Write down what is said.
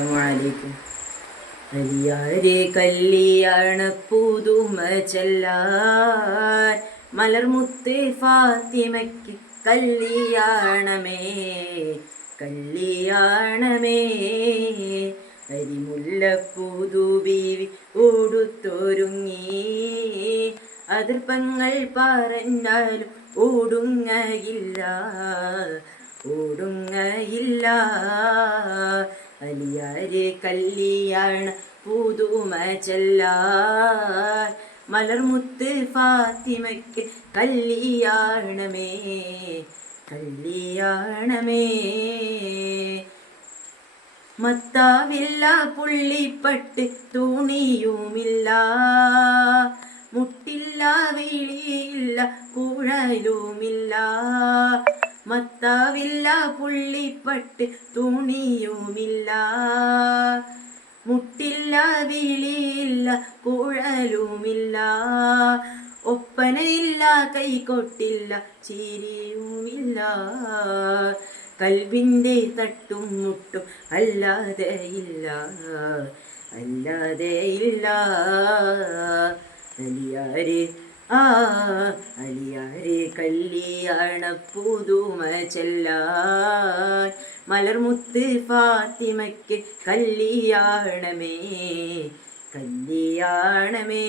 അസ്സലാമലൈക്കും. അലിയാരെ കല്യാണ പുതുമ ചെല്ലാൻ മലർമുത്ത് ഫാത്തിമയ്ക്ക് കല്യാണമേ കല്യാണമേ. അരിമുല്ല പുതുബീവി ഓടുത്തൊരുങ്ങി അതിർപ്പങ്ങൾ പറഞ്ഞാലും ഓടുങ്ങയില്ല ഓടുങ്ങയില്ല. അലിയാരെ കല്യാണ പുതുമ ചെല്ലാൻ മലർമുത്ത് ഫാത്തിമയ്ക്ക് കല്യാണമേ കല്യാണമേ. മത്താവില്ല പുള്ളിപ്പട്ട് തുണിയുമില്ല മുട്ടില്ല വിളിയില്ല കുഴലുമില്ല. മത്താവില്ല പുള്ളിപ്പട്ട് തുണിയുമില്ല മുട്ടില്ല വിളിയില്ല കുഴലുമില്ല. ഒപ്പനയില്ല കൈകൊട്ടില്ല ചിരിയുമില്ല. കൽവിൻ്റെ തട്ടും മുട്ടും അല്ലാതെയില്ല അല്ലാതെയില്ല. അലിയാരെ അലിയാരെ കല്യാണ പുതുമ ചെല്ലാൻ മലർമുത്ത് ഫാത്തിമയ്ക്ക് കല്യാണമേ കല്യാണമേ.